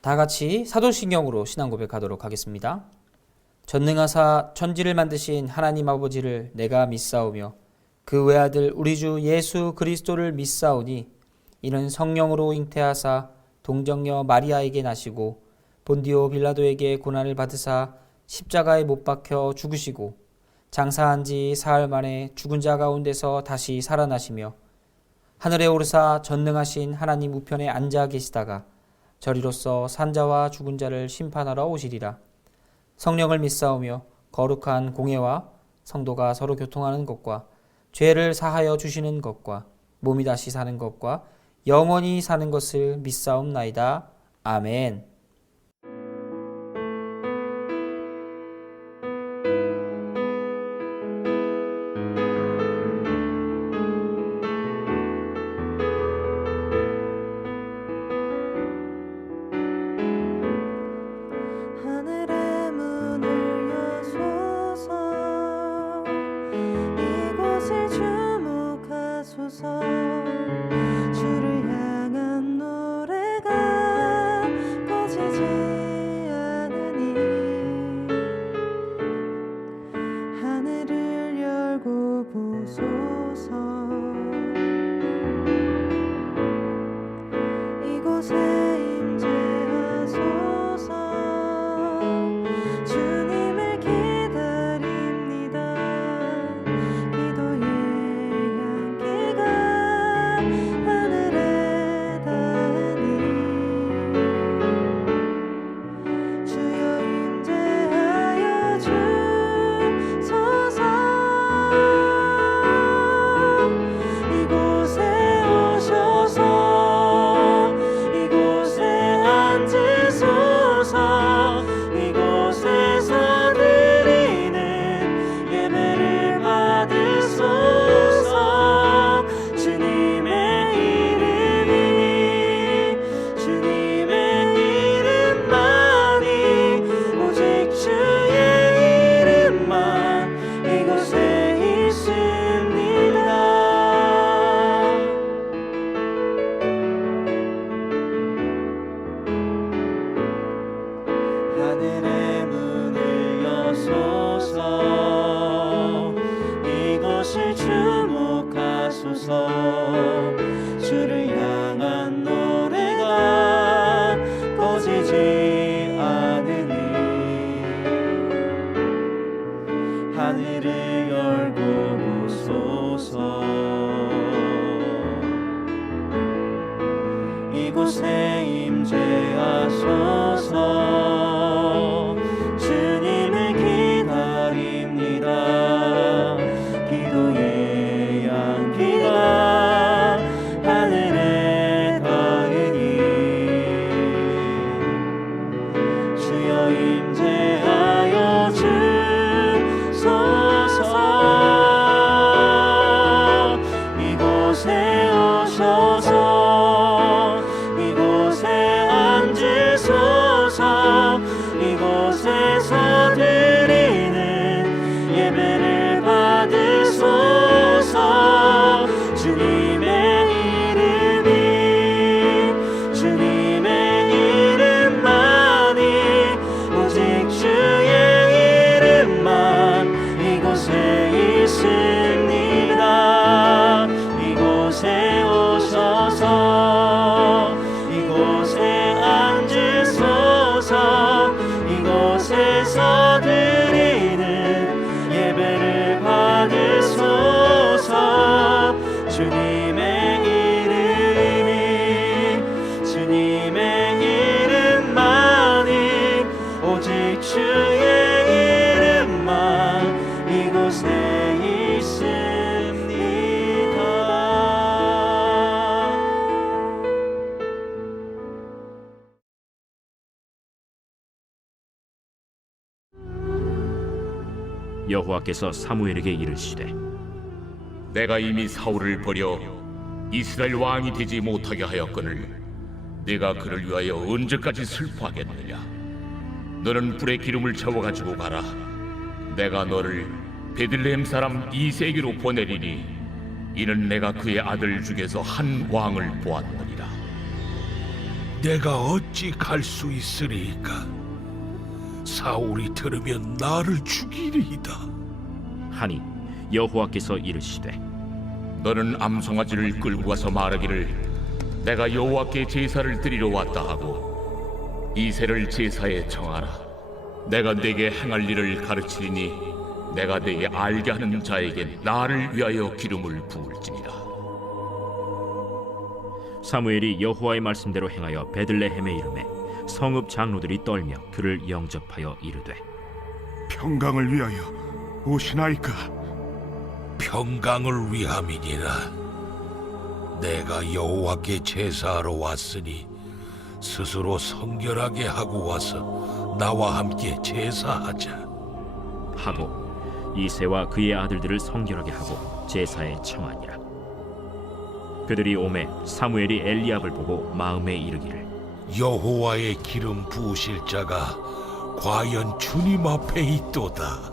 다 같이 사도신경으로 신앙 고백하도록 하겠습니다. 전능하사 천지를 만드신 하나님 아버지를 내가 믿사오며 그 외아들 우리 주 예수 그리스도를 믿사오니 이는 성령으로 잉태하사 동정녀 마리아에게 나시고 본디오 빌라도에게 고난을 받으사 십자가에 못 박혀 죽으시고 장사한 지 사흘 만에 죽은 자 가운데서 다시 살아나시며 하늘에 오르사 전능하신 하나님 우편에 앉아 계시다가 저리로서 산자와 죽은 자를 심판하러 오시리라. 성령을 믿사오며 거룩한 공예와 성도가 서로 교통하는 것과 죄를 사하여 주시는 것과 몸이 다시 사는 것과 영원히 사는 것을 믿사옵나이다. 아멘. 하늘의 문을 여소서 이곳을 주목하소서 주를 향한 노래가 꺼지지 않으니 하늘을 열고 보소서 이곳에 임재하소서 주님을 기다립니다. 기도의 향기가 하늘에 닿으니 주여 임재하여 주소서 이곳에 오셔서 이곳에 앉으소서 이곳에서 드리는 예배를 받으소서 주님의 이름이니 주님의 이름만이 오직 주의 이름만 이곳에 있습니다. 하늘의 문을 여소서 이곳을 주목하소서 주를 향한 노래가 꺼지지 않으니 하늘을 열고 보소서 이곳에 임재하소서 주님을 기다립니다. 기도의 향기가 하늘에 닿으니 주여 임재하여 주소서 이곳에 오셔서 이곳에 앉으소서 이곳에서 드리는 예배를 받으소서 주님의 이름이 주님의 이름만이 오직 주의 이름만 이곳에 있습니다. 이곳에 오셔서 이곳에 앉으소서 이곳에서 드리는 예배를 받으소서 주님의 이름이 주님의 이름만이 오직 주의 이름만 이곳에 있습니다. 여호와께서 사무엘에게 이르시되 내가 이미 사울을 버려 이스라엘 왕이 되지 못하게 하였거늘 내가 그를 위하여 언제까지 슬퍼하겠느냐. 너는 불에 기름을 채워가지고 가라. 내가 너를 베들레헴 사람 이세에게로 보내리니 이는 내가 그의 아들 중에서 한 왕을 보았느니라. 내가 어찌 갈 수 있으리이까? 사울이 들으면 나를 죽이리이다. 하니 여호와께서 이르시되 너는 암송아지를 끌고 와서 말하기를 내가 여호와께 제사를 드리러 왔다 하고 이새를 제사에 청하라. 내가 네게 행할 일을 가르치리니 내가 네게 알게 하는 자에게 나를 위하여 기름을 부을지니라. 사무엘이 여호와의 말씀대로 행하여 베들레헴에 이르매 성읍 장로들이 떨며 그를 영접하여 이르되 평강을 위하여 오시나이까? 평강을 위함이니라. 내가 여호와께 제사하러 왔으니 스스로 성결하게 하고 와서 나와 함께 제사하자. 하고 이새와 그의 아들들을 성결하게 하고 제사에 청하니라. 그들이 오매 사무엘이 엘리압을 보고 마음에 이르기를 여호와의 기름 부으실 자가 과연 주님 앞에 있도다.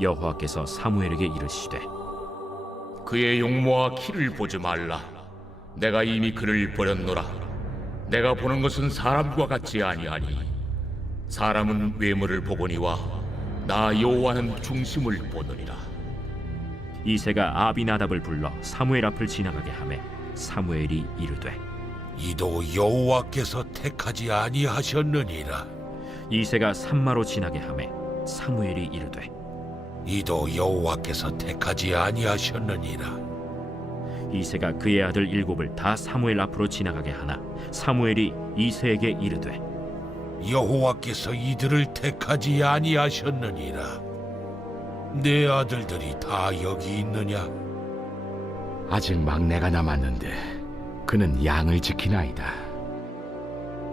여호와께서 사무엘에게 이르시되 그의 용모와 키를 보지 말라. 내가 이미 그를 버렸노라. 내가 보는 것은 사람과 같지 아니하니 사람은 외모를 보거니와 나 여호와는 중심을 보느니라. 이새가 아비나답을 불러 사무엘 앞을 지나가게 하매 사무엘이 이르되 이도 여호와께서 택하지 아니하셨느니라. 이새가 산마로 지나게 하매 사무엘이 이르되 이도 여호와께서 택하지 아니하셨느니라. 이새가 그의 아들 일곱을 다 사무엘 앞으로 지나가게 하나 사무엘이 이새에게 이르되 여호와께서 이들을 택하지 아니하셨느니라. 내 아들들이 다 여기 있느냐? 아직 막내가 남았는데 그는 양을 지키나이다.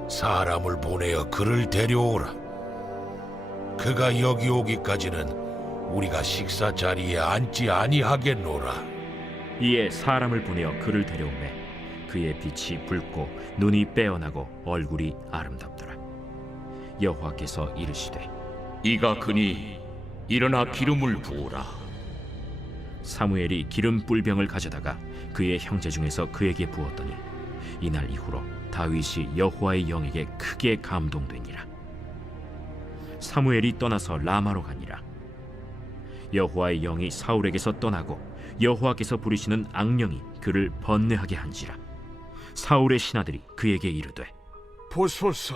사람을 보내어 그를 데려오라. 그가 여기 오기까지는 우리가 식사 자리에 앉지 아니하겠노라. 이에 사람을 보내어 그를 데려오매 그의 빛이 붉고 눈이 빼어나고 얼굴이 아름답더라. 여호와께서 이르시되 이가 그니 일어나 기름을 부으라. 사무엘이 기름 뿔병을 가져다가 그의 형제 중에서 그에게 부었더니 이날 이후로 다윗이 여호와의 영에게 크게 감동되니라. 사무엘이 떠나서 라마로 가니라. 여호와의 영이 사울에게서 떠나고 여호와께서 부리시는 악령이 그를 번뇌하게 한지라. 사울의 신하들이 그에게 이르되 보소서,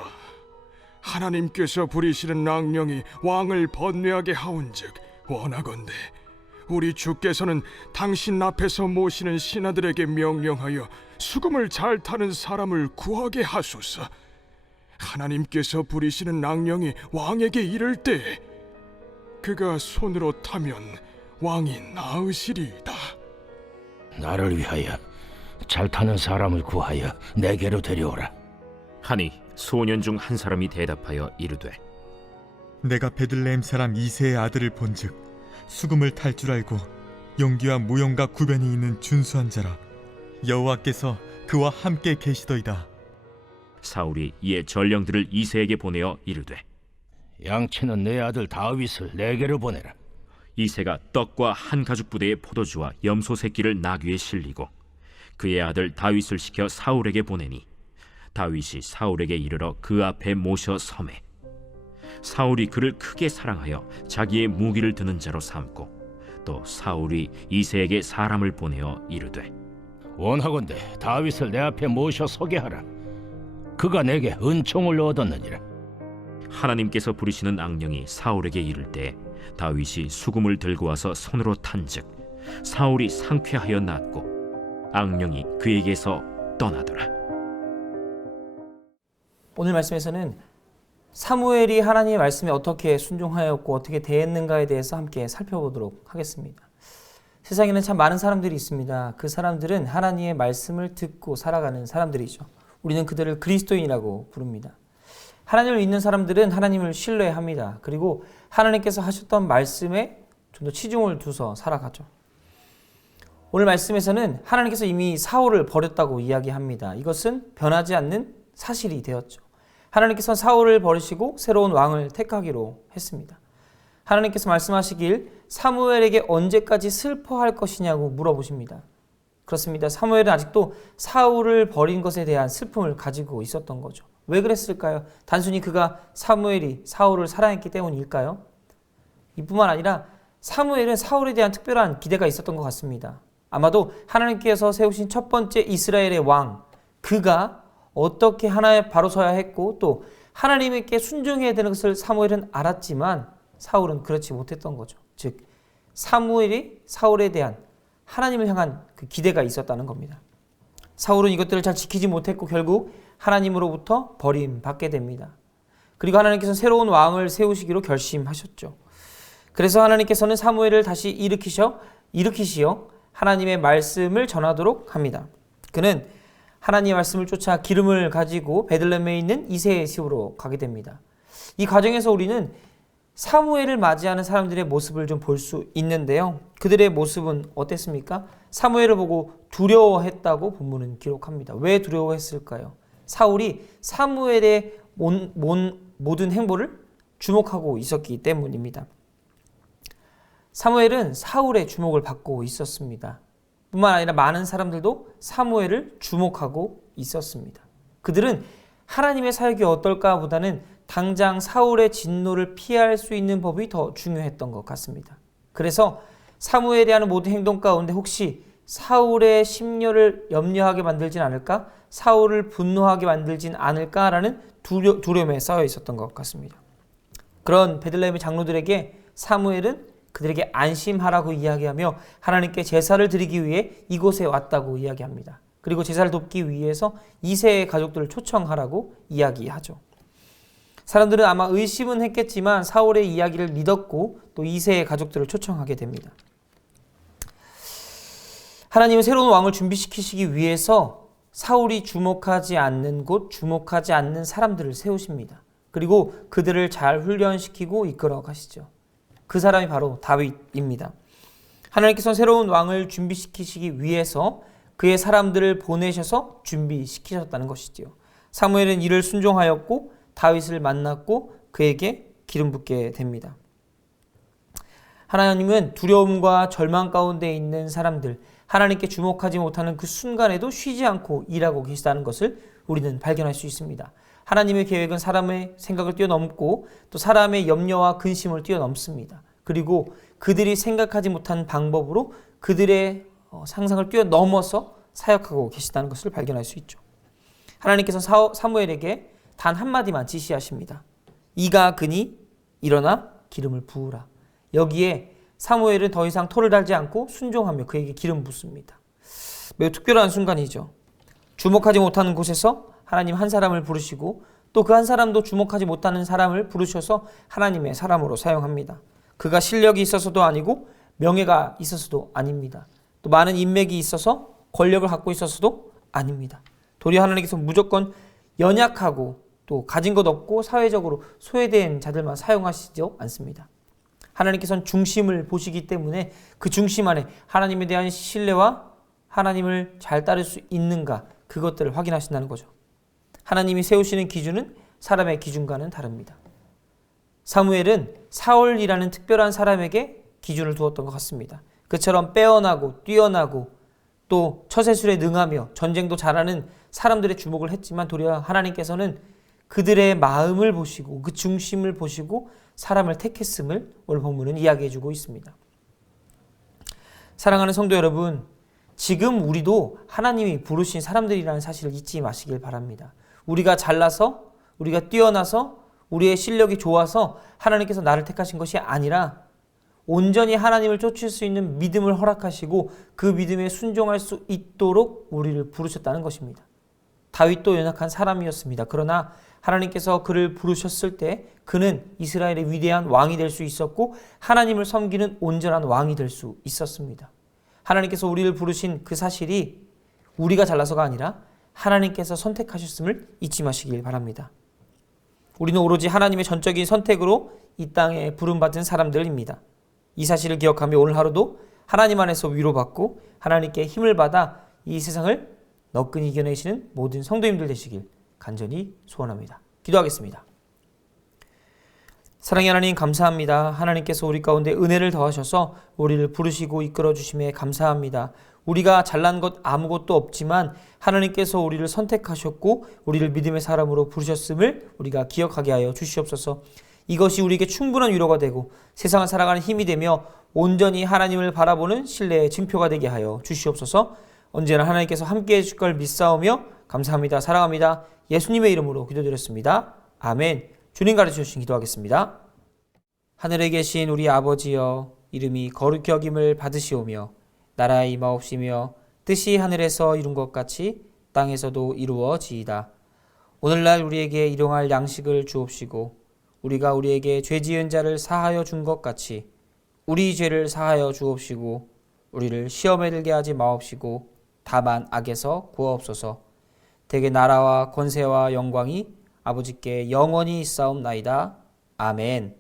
하나님께서 부리시는 악령이 왕을 번뇌하게 하온즉 원하건대 우리 주께서는 당신 앞에서 모시는 신하들에게 명령하여 수금을 잘 타는 사람을 구하게 하소서. 하나님께서 부리시는 악령이 왕에게 이를 때 그가 손으로 타면 왕이 나으시리이다. 나를 위하여 잘 타는 사람을 구하여 내게로 데려오라. 하니 소년 중 한 사람이 대답하여 이르되 내가 베들레헴 사람 이새의 아들을 본즉 수금을 탈 줄 알고 용기와 무용과 구변이 있는 준수한 자라. 여호와께서 그와 함께 계시더이다. 사울이 이에 전령들을 이새에게 보내어 이르되 양치는 내 아들 다윗을 내게로 보내라. 이새가 떡과 한 가죽 부대의 포도주와 염소 새끼를 나귀에 실리고 그의 아들 다윗을 시켜 사울에게 보내니 다윗이 사울에게 이르러 그 앞에 모셔 서매 사울이 그를 크게 사랑하여 자기의 무기를 드는 자로 삼고 또 사울이 이새에게 사람을 보내어 이르되 원하건대 다윗을 내 앞에 모셔 서게 하라. 그가 내게 은총을 얻었느니라. 하나님께서 부리시는 악령이 사울에게 이를 때 다윗이 수금을 들고 와서 손으로 탄즉 사울이 상쾌하여 낫고 악령이 그에게서 떠나더라. 오늘 말씀에서는 사무엘이 하나님의 말씀에 어떻게 순종하였고 어떻게 대했는가에 대해서 함께 살펴보도록 하겠습니다. 세상에는 참 많은 사람들이 있습니다. 그 사람들은 하나님의 말씀을 듣고 살아가는 사람들이죠. 우리는 그들을 그리스도인이라고 부릅니다. 하나님을 믿는 사람들은 하나님을 신뢰합니다. 그리고 하나님께서 하셨던 말씀에 좀 더 치중을 두서 살아가죠. 오늘 말씀에서는 하나님께서 이미 사울을 버렸다고 이야기합니다. 이것은 변하지 않는 사실이 되었죠. 하나님께서 사울을 버리시고 새로운 왕을 택하기로 했습니다. 하나님께서 말씀하시길 사무엘에게 언제까지 슬퍼할 것이냐고 물어보십니다. 그렇습니다. 사무엘은 아직도 사울을 버린 것에 대한 슬픔을 가지고 있었던 거죠. 왜 그랬을까요? 단순히 그가 사무엘이 사울을 사랑했기 때문일까요? 이뿐만 아니라 사무엘은 사울에 대한 특별한 기대가 있었던 것 같습니다. 아마도 하나님께서 세우신 첫 번째 이스라엘의 왕, 그가 어떻게 하나님에 바로 서야 했고 또 하나님께 순종해야 되는 것을 사무엘은 알았지만 사울은 그렇지 못했던 거죠. 즉 사무엘이 사울에 대한 하나님을 향한 그 기대가 있었다는 겁니다. 사울은 이것들을 잘 지키지 못했고 결국 하나님으로부터 버림받게 됩니다. 그리고 하나님께서는 새로운 왕을 세우시기로 결심하셨죠. 그래서 하나님께서는 사무엘을 다시 일으키시어 하나님의 말씀을 전하도록 합니다. 그는 하나님의 말씀을 쫓아 기름을 가지고 베들레헴에 있는 이새의 집으로 가게 됩니다. 이 과정에서 우리는 사무엘을 맞이하는 사람들의 모습을 좀 볼 수 있는데요. 그들의 모습은 어땠습니까? 사무엘을 보고 두려워했다고 본문은 기록합니다. 왜 두려워했을까요? 사울이 사무엘의 모든 행보를 주목하고 있었기 때문입니다. 사무엘은 사울의 주목을 받고 있었습니다. 뿐만 아니라 많은 사람들도 사무엘을 주목하고 있었습니다. 그들은 하나님의 사역이 어떨까 보다는 당장 사울의 진노를 피할 수 있는 법이 더 중요했던 것 같습니다. 그래서 사무엘이 하는 모든 행동 가운데 혹시 사울의 심려를 염려하게 만들진 않을까? 사울을 분노하게 만들진 않을까라는 두려움에 쌓여 있었던 것 같습니다. 그런 베들레헴의 장로들에게 사무엘은 그들에게 안심하라고 이야기하며 하나님께 제사를 드리기 위해 이곳에 왔다고 이야기합니다. 그리고 제사를 돕기 위해서 이새의 가족들을 초청하라고 이야기하죠. 사람들은 아마 의심은 했겠지만 사울의 이야기를 믿었고 또 이새의 가족들을 초청하게 됩니다. 하나님은 새로운 왕을 준비시키시기 위해서 사울이 주목하지 않는 곳, 주목하지 않는 사람들을 세우십니다. 그리고 그들을 잘 훈련시키고 이끌어 가시죠. 그 사람이 바로 다윗입니다. 하나님께서는 새로운 왕을 준비시키시기 위해서 그의 사람들을 보내셔서 준비시키셨다는 것이지요. 사무엘은 이를 순종하였고 다윗을 만났고 그에게 기름 붓게 됩니다. 하나님은 두려움과 절망 가운데 있는 사람들, 하나님께 주목하지 못하는 그 순간에도 쉬지 않고 일하고 계시다는 것을 우리는 발견할 수 있습니다. 하나님의 계획은 사람의 생각을 뛰어넘고 또 사람의 염려와 근심을 뛰어넘습니다. 그리고 그들이 생각하지 못한 방법으로 그들의 상상을 뛰어넘어서 사역하고 계시다는 것을 발견할 수 있죠. 하나님께서 사무엘에게 단 한마디만 지시하십니다. 이가 그니 일어나 기름을 부으라. 여기에 사무엘은 더 이상 토를 달지 않고 순종하며 그에게 기름 붓습니다. 매우 특별한 순간이죠. 주목하지 못하는 곳에서 하나님 한 사람을 부르시고 또 그 한 사람도 주목하지 못하는 사람을 부르셔서 하나님의 사람으로 사용합니다. 그가 실력이 있어서도 아니고 명예가 있어서도 아닙니다. 또 많은 인맥이 있어서 권력을 갖고 있어서도 아닙니다. 도리어 하나님께서 무조건 연약하고 또 가진 것 없고 사회적으로 소외된 자들만 사용하시지 않습니다. 하나님께서는 중심을 보시기 때문에 그 중심 안에 하나님에 대한 신뢰와 하나님을 잘 따를 수 있는가 그것들을 확인하신다는 거죠. 하나님이 세우시는 기준은 사람의 기준과는 다릅니다. 사무엘은 사울이라는 특별한 사람에게 기준을 두었던 것 같습니다. 그처럼 빼어나고 뛰어나고 또 처세술에 능하며 전쟁도 잘하는 사람들의 주목을 했지만 도리어 하나님께서는 그들의 마음을 보시고 그 중심을 보시고 사람을 택했음을 오늘 본문은 이야기해주고 있습니다. 사랑하는 성도 여러분, 지금 우리도 하나님이 부르신 사람들이라는 사실을 잊지 마시길 바랍니다. 우리가 잘나서, 우리가 뛰어나서, 우리의 실력이 좋아서 하나님께서 나를 택하신 것이 아니라 온전히 하나님을 쫓을 수 있는 믿음을 허락하시고 그 믿음에 순종할 수 있도록 우리를 부르셨다는 것입니다. 다윗도 연약한 사람이었습니다. 그러나 하나님께서 그를 부르셨을 때 그는 이스라엘의 위대한 왕이 될 수 있었고 하나님을 섬기는 온전한 왕이 될 수 있었습니다. 하나님께서 우리를 부르신 그 사실이 우리가 잘나서가 아니라 하나님께서 선택하셨음을 잊지 마시길 바랍니다. 우리는 오로지 하나님의 전적인 선택으로 이 땅에 부름받은 사람들입니다. 이 사실을 기억하며 오늘 하루도 하나님 안에서 위로받고 하나님께 힘을 받아 이 세상을 너끈히 이겨내시는 모든 성도님들 되시길 간절히 소원합니다. 기도하겠습니다. 사랑의 하나님 감사합니다. 하나님께서 우리 가운데 은혜를 더하셔서 우리를 부르시고 이끌어 주심에 감사합니다. 우리가 잘난 것 아무것도 없지만 하나님께서 우리를 선택하셨고 우리를 믿음의 사람으로 부르셨음을 우리가 기억하게 하여 주시옵소서. 이것이 우리에게 충분한 위로가 되고 세상을 살아가는 힘이 되며 온전히 하나님을 바라보는 신뢰의 증표가 되게 하여 주시옵소서. 언제나 하나님께서 함께해 줄 걸 믿사오며 감사합니다. 사랑합니다. 예수님의 이름으로 기도드렸습니다. 아멘. 주님 가르쳐 주신 기도하겠습니다. 하늘에 계신 우리 아버지여, 이름이 거룩히 여김을 받으시오며 나라의 임하옵시며 뜻이 하늘에서 이룬 것 같이 땅에서도 이루어지이다. 오늘날 우리에게 일용할 양식을 주옵시고 우리가 우리에게 죄 지은 자를 사하여 준 것 같이 우리 죄를 사하여 주옵시고 우리를 시험에 들게 하지 마옵시고 다만 악에서 구하옵소서. 대개 나라와 권세와 영광이 아버지께 영원히 있사옵나이다. 아멘.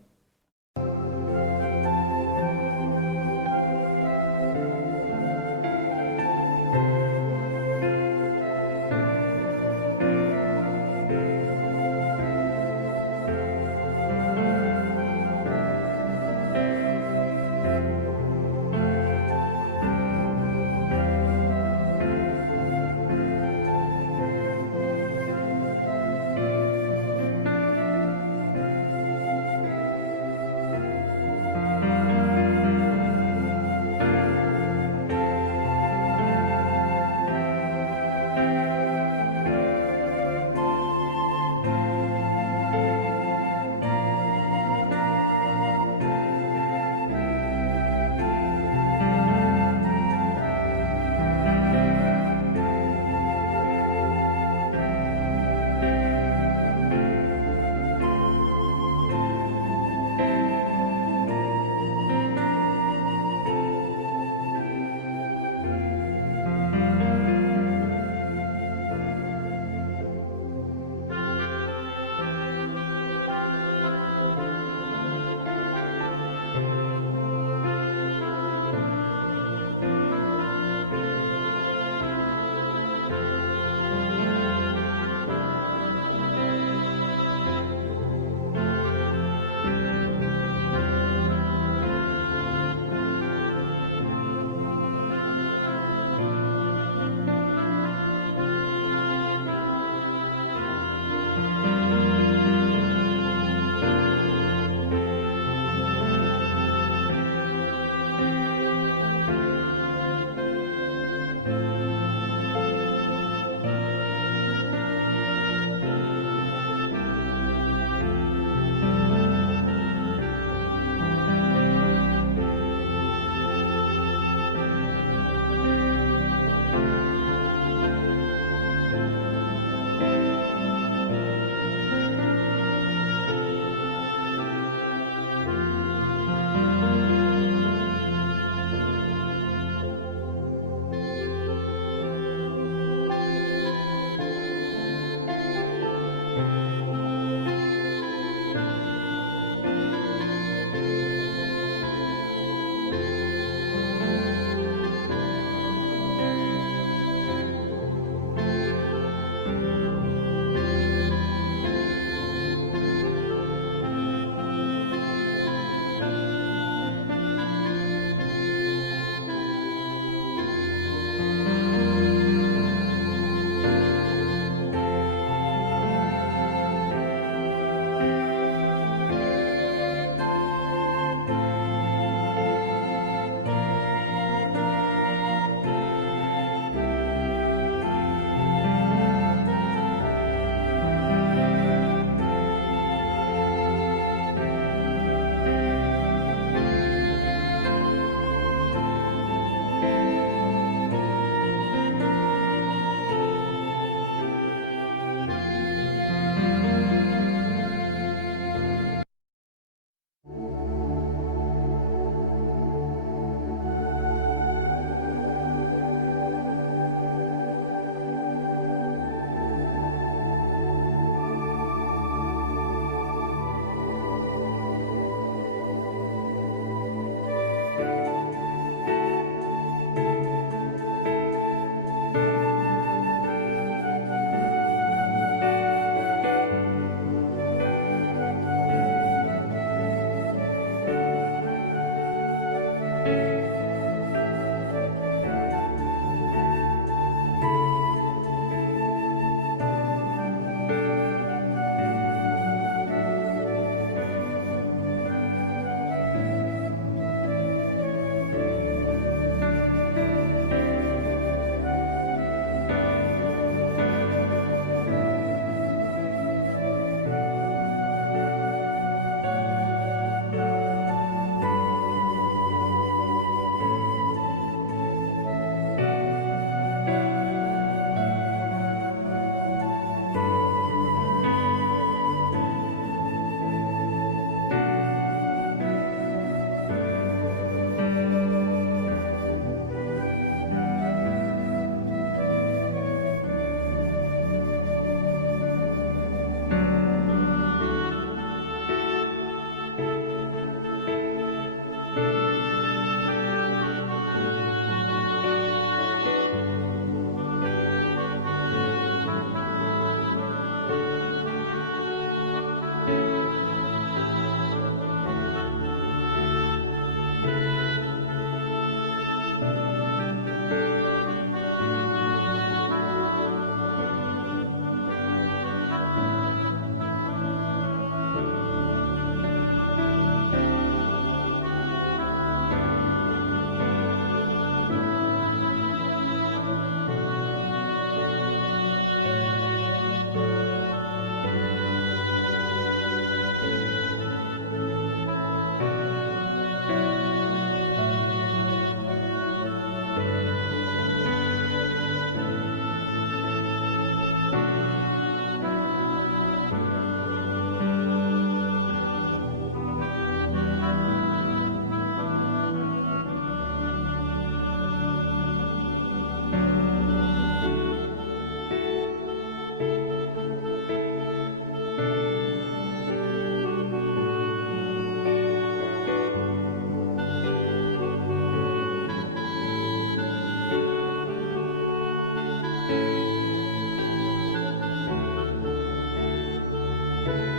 주